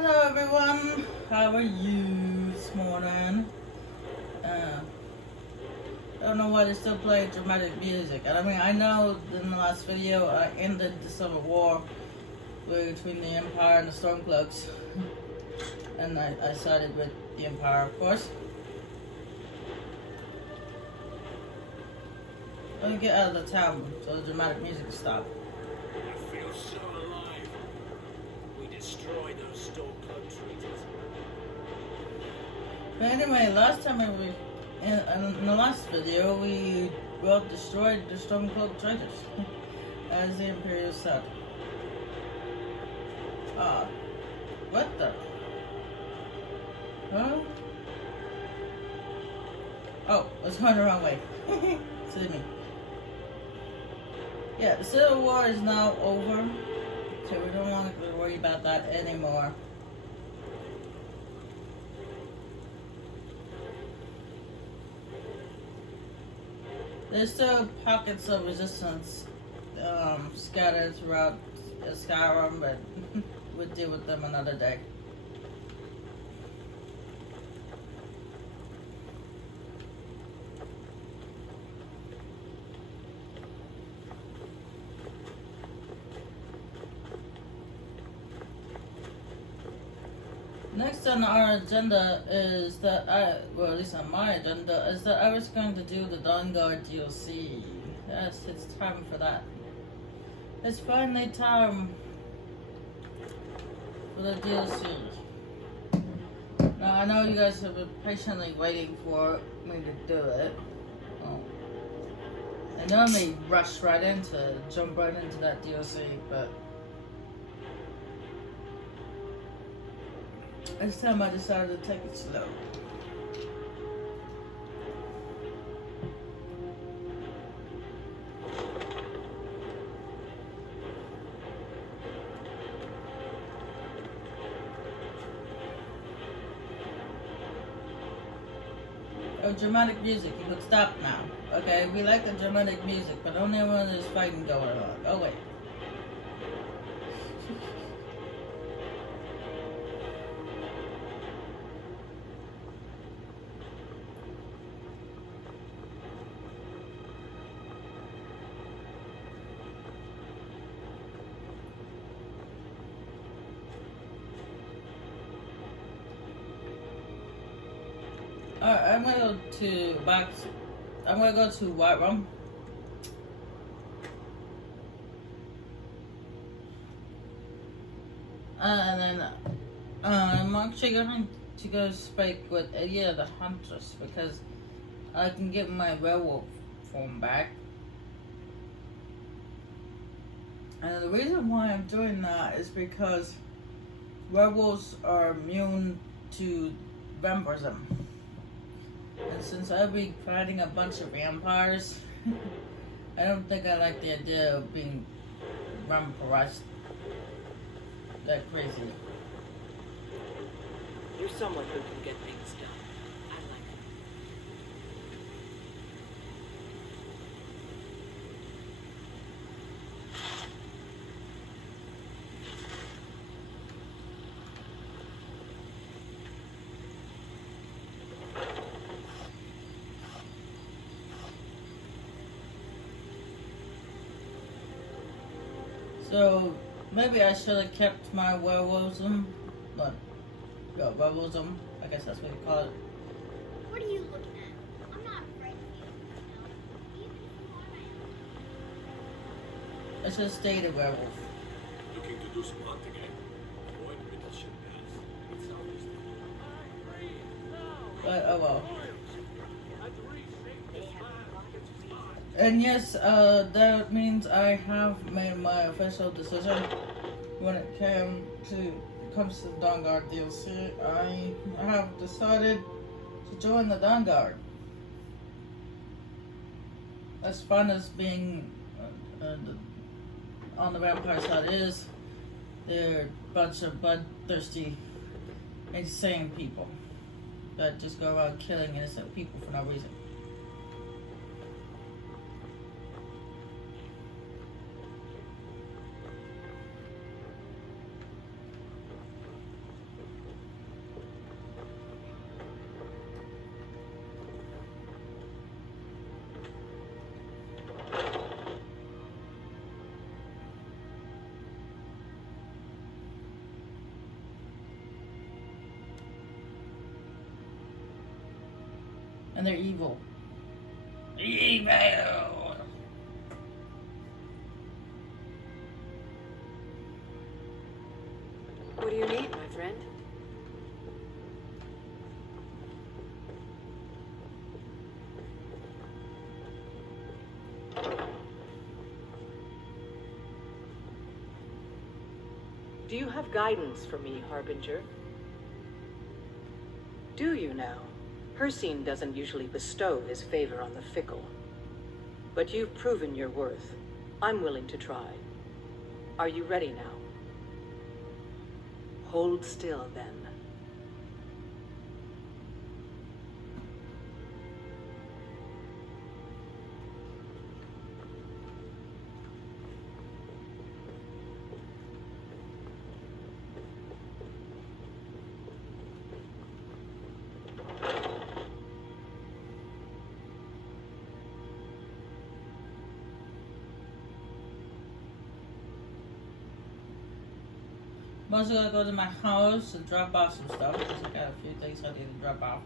Hello everyone, how are you this morning? Uh, don't know why they still play dramatic music. I mean, I know in the last video I ended the Civil War between the Empire and the Stormcloaks. And I sided with the Empire, of course. Let me get out of the town so the dramatic music will stop. I feel so alive. We destroyed those Stormcloak traitors. But anyway, last time in the last video, we destroyed the Stormcloak traitors, as the Imperial said. What the? Huh? Oh, I was going the wrong way. Silly me. Yeah, the Civil War is now over, so we don't want to worry about that anymore. There's still pockets of resistance scattered throughout Skyrim, but we'll deal with them another day. Next on our agenda is that well, at least on my agenda, is that I was going to do the Dawnguard DLC. Yes, it's time for that. It's finally time for the DLC. Now, I know you guys have been patiently waiting for me to do it. Oh. I normally jump right into that DLC, but this time I decided to take it slow. Oh, dramatic music, you could stop now. Okay, we like the dramatic music, but only when there's fighting going on. Oh wait. Alright, I'm gonna go to Whiterun. And then I'm actually going to go speak with Elia the Huntress because I can get my werewolf form back. And the reason why I'm doing that is because werewolves are immune to vampirism. And since I'll be fighting a bunch of vampires, I don't think I like the idea of being vampirized that crazy. You're someone who can get things done. I like it. So maybe I should have kept my werewolfism, but yeah, werewolfism, I guess that's what you call it. What are you looking at? I'm not afraid of you. No. Even if you are my I should have stayed a werewolf. Looking to do some hunting, eh? Avoid Middleship Pass. It's southeast. But oh well. They have rockets reason. And yes, that means I have made my official decision when it comes to the Dawnguard DLC. I have decided to join the Dawnguard. As fun as being on the vampire side is, they're a bunch of bloodthirsty, insane people that just go around killing innocent people for no reason. And they're evil. Evil! What do you need, my friend? Do you have guidance for me, Harbinger? Do you now? Hercene doesn't usually bestow his favor on the fickle. But you've proven your worth. I'm willing to try. Are you ready now? Hold still, then. I'm also gonna go to my house and drop off some stuff because I got a few things I need to drop off.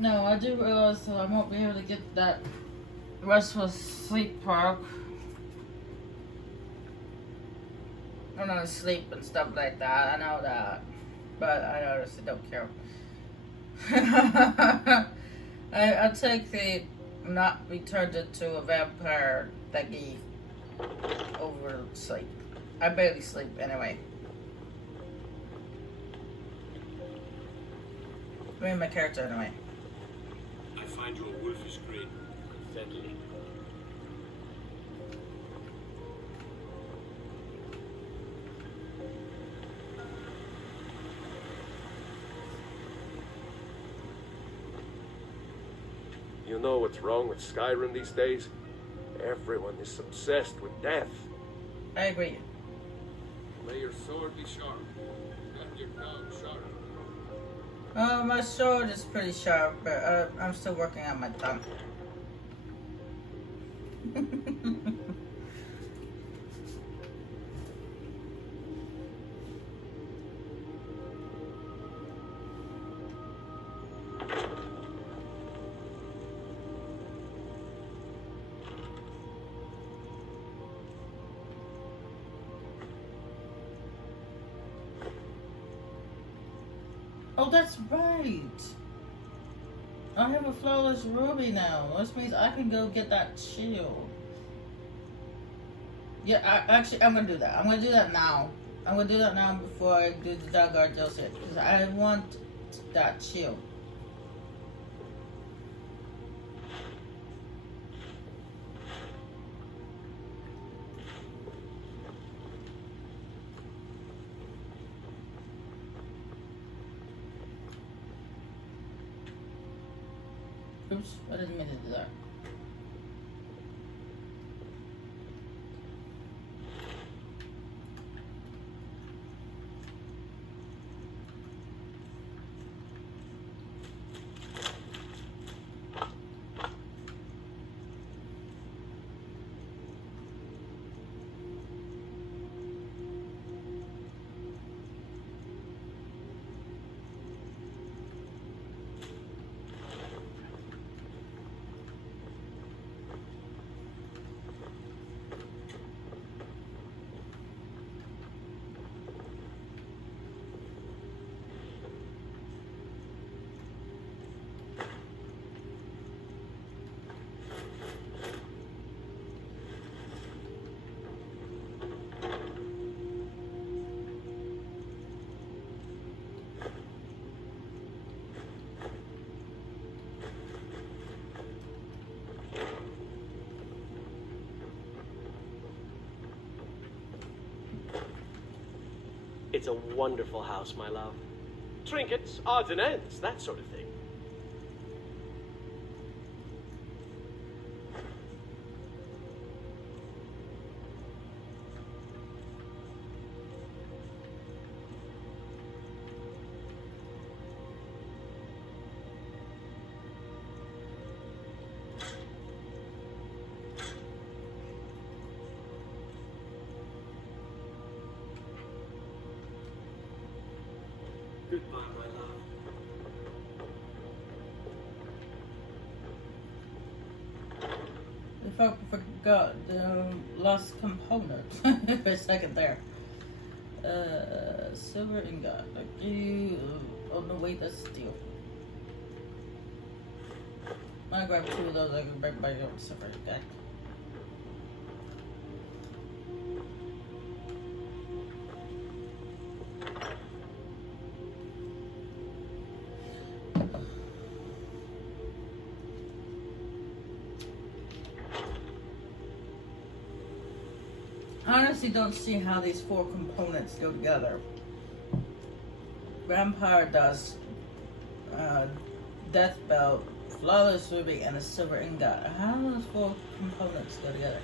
No, I do realize that I won't be able to get that restful sleep perk. I'm not asleep and stuff like that. I know that. But I honestly don't care. I take the not be turned into a vampire thingy over sleep. I barely sleep anyway. Me and my character anyway. I find you a wolfish grin. Unsettling. You know what's wrong with Skyrim these days? Everyone is obsessed with death. I agree. May your sword be sharp, and your tongue sharp. My sword is pretty sharp, but I'm still working on my tongue. Oh, that's right. I have a flawless ruby now, which means I can go get that shield. Yeah, I'm gonna do that. I'm gonna do that now. I'm gonna do that now before I do the Dalgar Joseph, because I want that shield. Oops, I didn't mean to do that. It's a wonderful house, my love. Trinkets, odds and ends, that sort of thing. Goodbye, my love. If I forgot the last component for a second there. Silver ingot. Okay. Oh no, wait, that's steel. I'm gonna grab 2 of those. I can break by your silver ingot. I honestly don't see how these 4 components go together. Vampire does death belt, flawless ruby, and a silver ingot. How do those 4 components go together?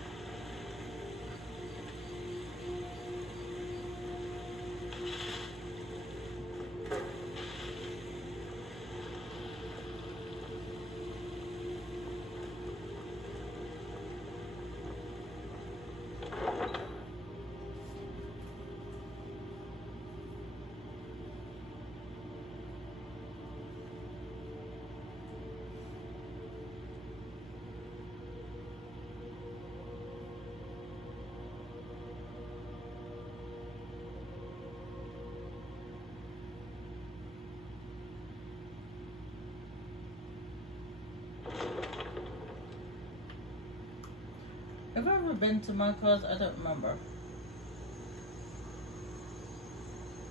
Have I ever been to my cars? I don't remember.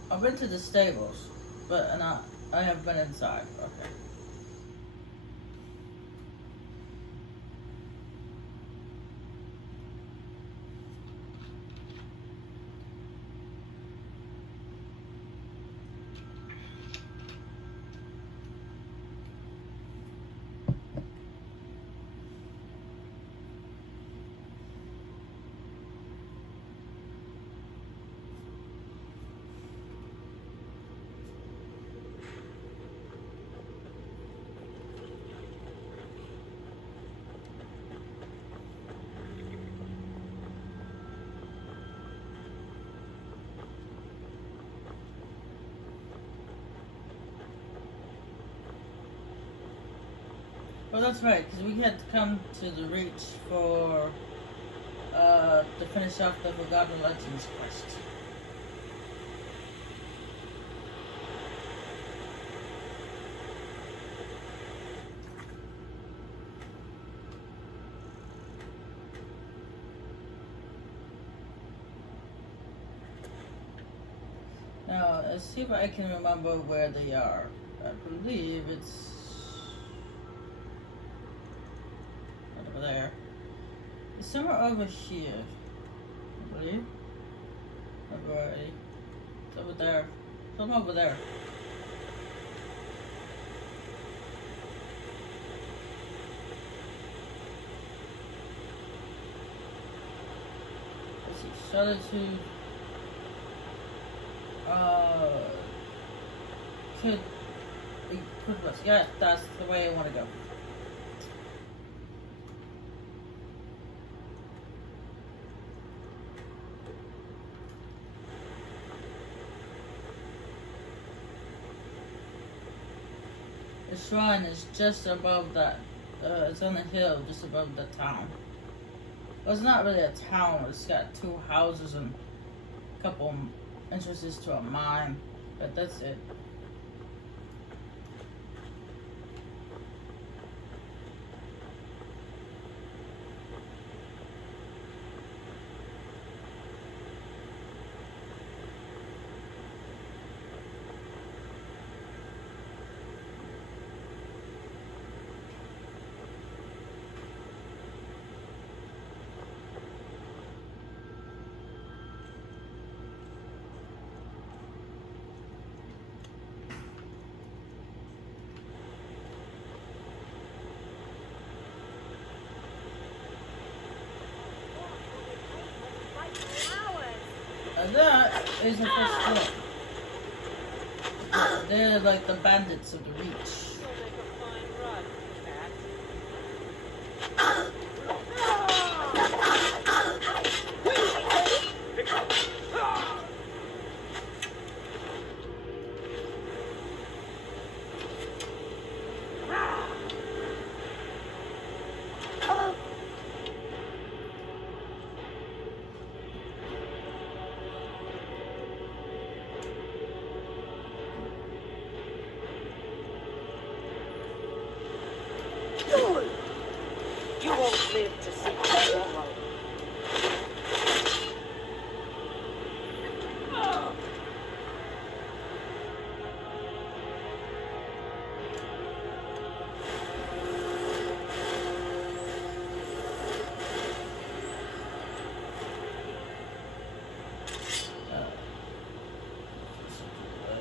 I've been to the stables, but I have been inside. Okay. Well, that's right, because we had to come to the Reach for to finish off the Forgotten Legends quest. Now, let's see if I can remember where they are. I believe it's right over there. It's somewhere over here. I believe. Alrighty. It's over there. Somewhere over there. Let's see. Solitude. Yeah, that's the way I want to go. The shrine is just above that. It's on the hill just above the town. Well, it's not really a town. It's got 2 houses and a couple entrances to a mine, but that's it. That is a first one. They're like the bandits of the reach. You'll make a fine rod, cat. You won't live to see tomorrow.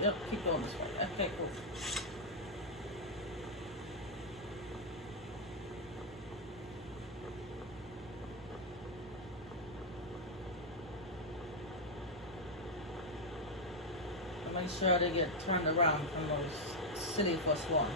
Yep, keep going this way. Okay, cool. Make sure they get turned around from those silly first one.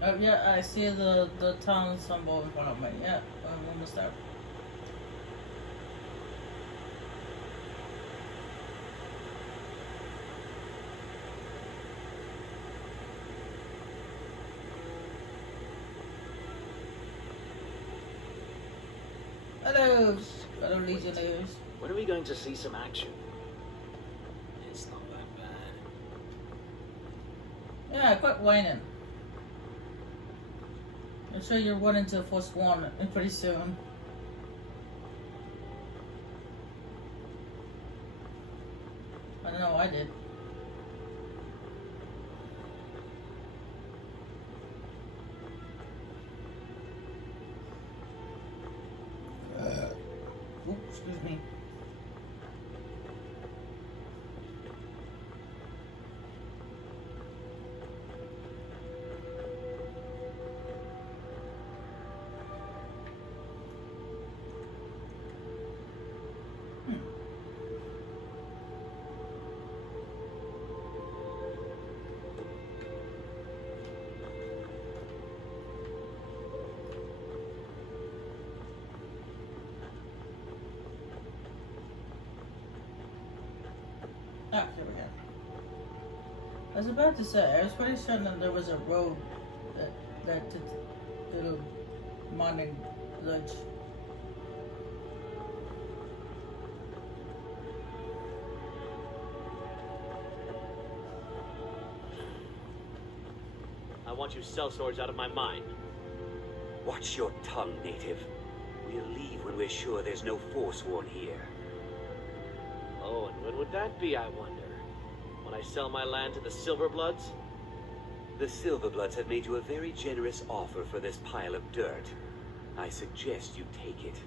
Oh yeah, I see the town symbol in front of me. Yeah, I'm almost there. Hello, fellow Legionnaires. When are we going to see some action? It's not that bad. Yeah, quit whining. I'm sure you're running to the first one pretty soon. I don't know, I did. Oops, excuse me. Ah, here we go. I was about to say, I was pretty certain that there was a road that led to the mining village. I want you sellswords out of my mind. Watch your tongue, native. We'll leave when we're sure there's no Forsworn here. Oh, and when would that be, I wonder? When I sell my land to the Silverbloods? The Silverbloods have made you a very generous offer for this pile of dirt. I suggest you take it.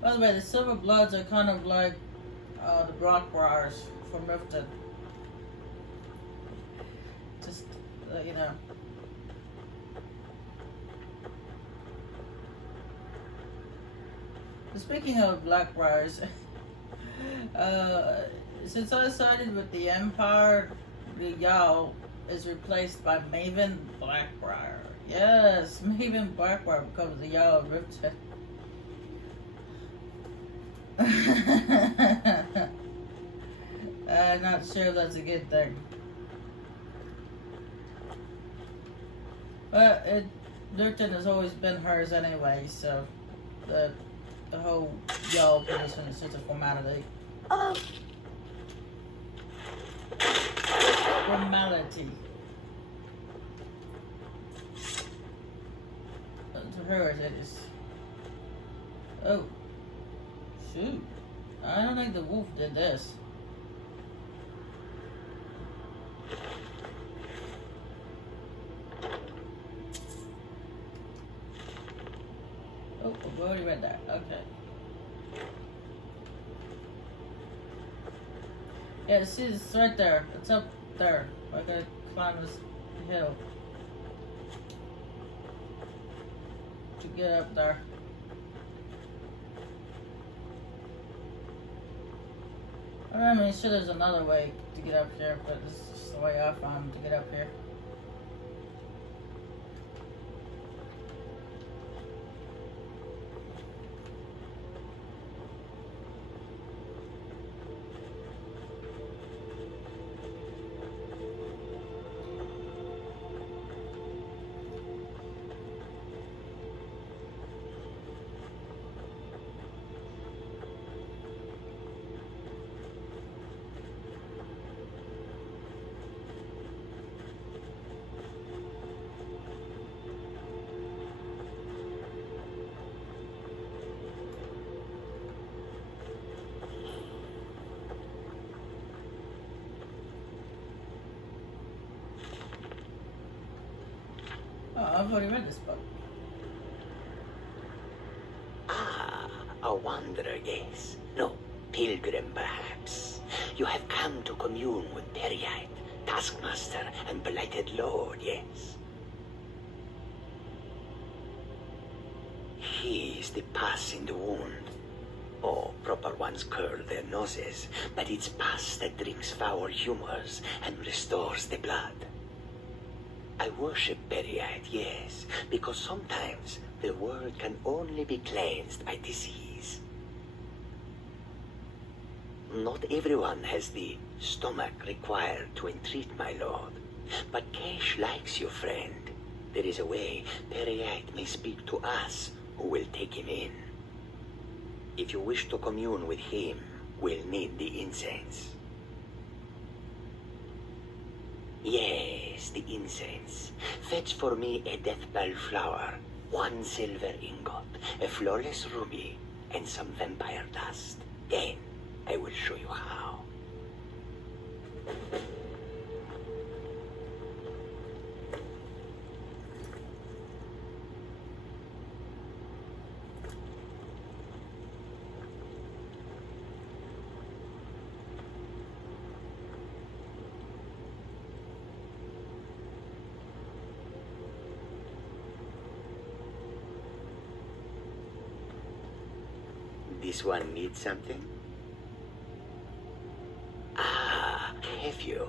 By the way, the Silver Bloods are kind of like the Brockbriars from Riften. Just, you know. Speaking of Blackbriars, since I sided with the Empire, the Jarl is replaced by Maven Blackbriar. Yes, Maven Blackbriar becomes the Jarl of Riften. I'm not sure that's a good thing. But Riften has always been hers anyway, so the whole Jarl position is just a formality. Formality. To her it is. Oh. Shoot. I don't think the wolf did this. right there. Okay. Yeah, see, it's right there. It's up there. I gotta climb this hill to get up there. I mean, sure, there's another way to get up here, but this is just the way I found to get up here. Oh, I've already read this book. Ah, a wanderer, yes. No, pilgrim, perhaps. You have come to commune with Periite, Taskmaster, and Blighted Lord, yes? He is the pus in the wound. Oh, proper ones curl their noses, but it's pus that drinks foul humors and restores the blood. I worship Periite, yes, because sometimes the world can only be cleansed by disease. Not everyone has the stomach required to entreat my lord, but Kesh likes you, friend. There is a way Periite may speak to us who will take him in. If you wish to commune with him, we'll need the incense. Yes, the incense. Fetch for me a deathbell flower, 1 silver ingot, a flawless ruby, and some vampire dust. Then I will show you how. This one needs something? Ah, have you?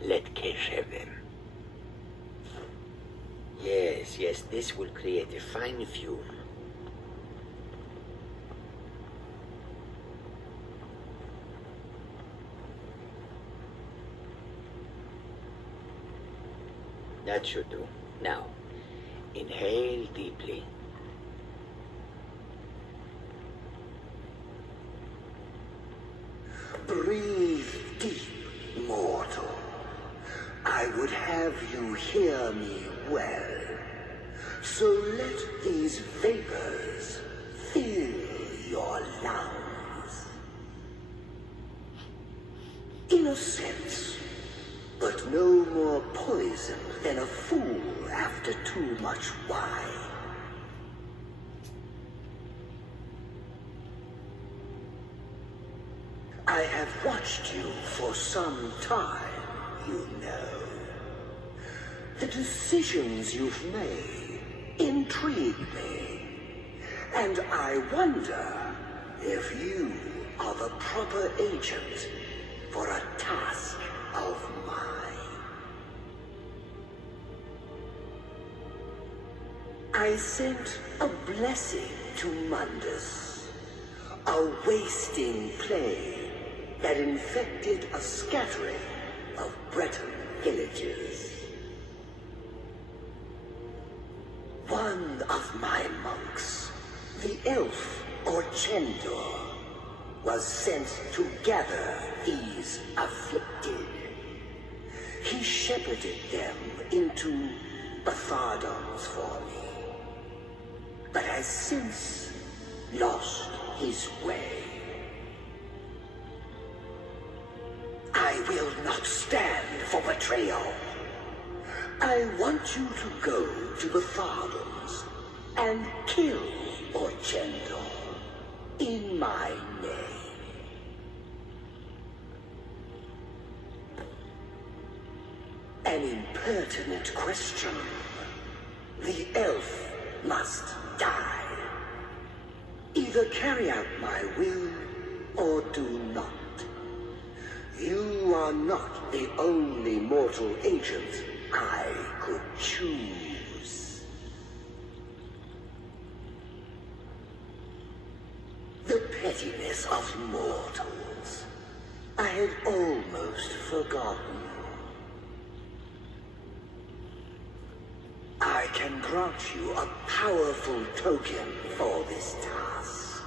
Let Kesh have them. Yes, this will create a fine fume. That should do. Now, inhale deeply. Breathe deep, mortal. I would have you hear me well. So let these vapors fill your lungs. In a sense, but no more poison than a fool after too much wine. I have watched you for some time, you know. The decisions you've made intrigue me. And I wonder if you are the proper agent for a task of mine. I sent a blessing to Mundus, a wasting plague that infected a scattering of Breton villages. One of my monks, the elf Orchendor, was sent to gather these afflicted. He shepherded them into Bathardons for me, but has since lost his way. I will not stand for betrayal. I want you to go to the Fathers and kill Orchendo, in my name. An impertinent question. The elf must die. Either carry out my will or do not. You are not the only mortal agent I could choose. The pettiness of mortals. I had almost forgotten. I can grant you a powerful token for this task.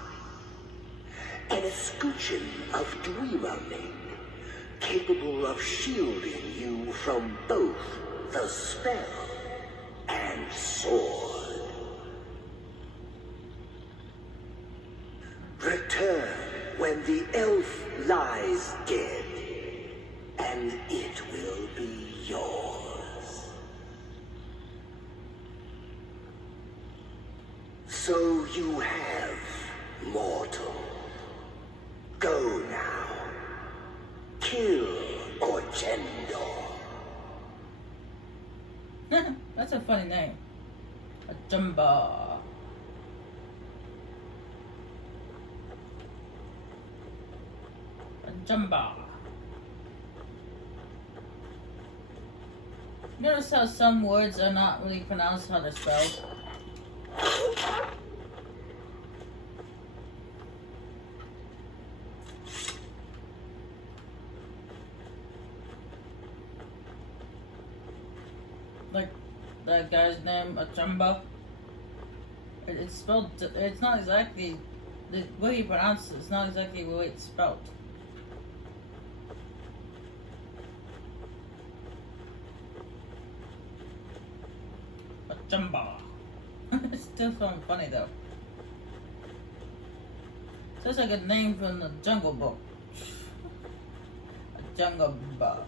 An escutcheon of Dreamerling, capable of shielding you from both the spell and sword. Return when the elf lies dead, and it will be yours. So you have, mortal. Go now. Kill Orchendo. That's a funny name. A Jumba. A Jumba. Notice how some words are not really pronounced how they're spelled. Like that guy's name, Achumba. It's spelled. It's not exactly the way he pronounces it. It's not exactly the way it's spelled. Achumba. It still sounds funny though. Sounds like a name from the Jungle Book. A Jungle Book.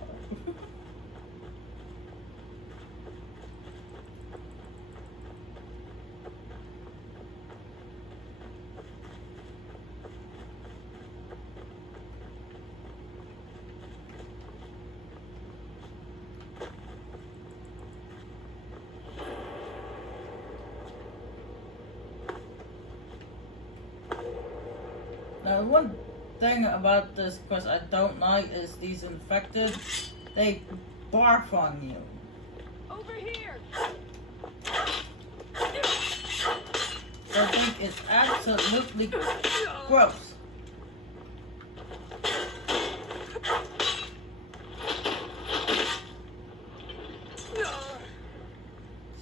Now, one thing about this quest I don't like is these infected, they barf on you. Over here! So I think it's absolutely gross.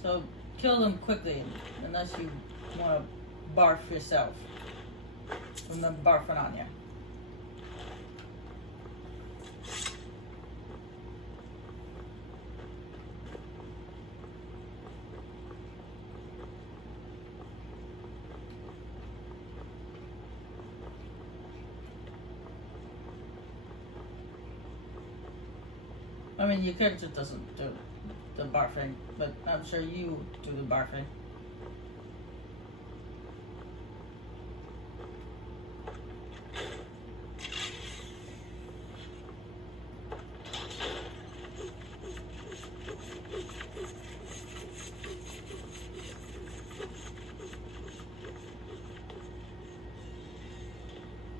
So kill them quickly, unless you want to barf yourself from them barfing on you. I mean, your character doesn't do the barfing, but I'm sure you do the barfing.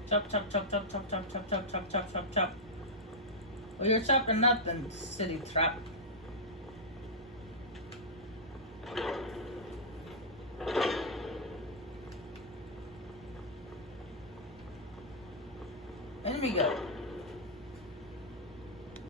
Chop, chop, chop, chop, chop, chop, chop, chop, chop, chop, chop, chop. Well, you're chopping nothing, silly trap.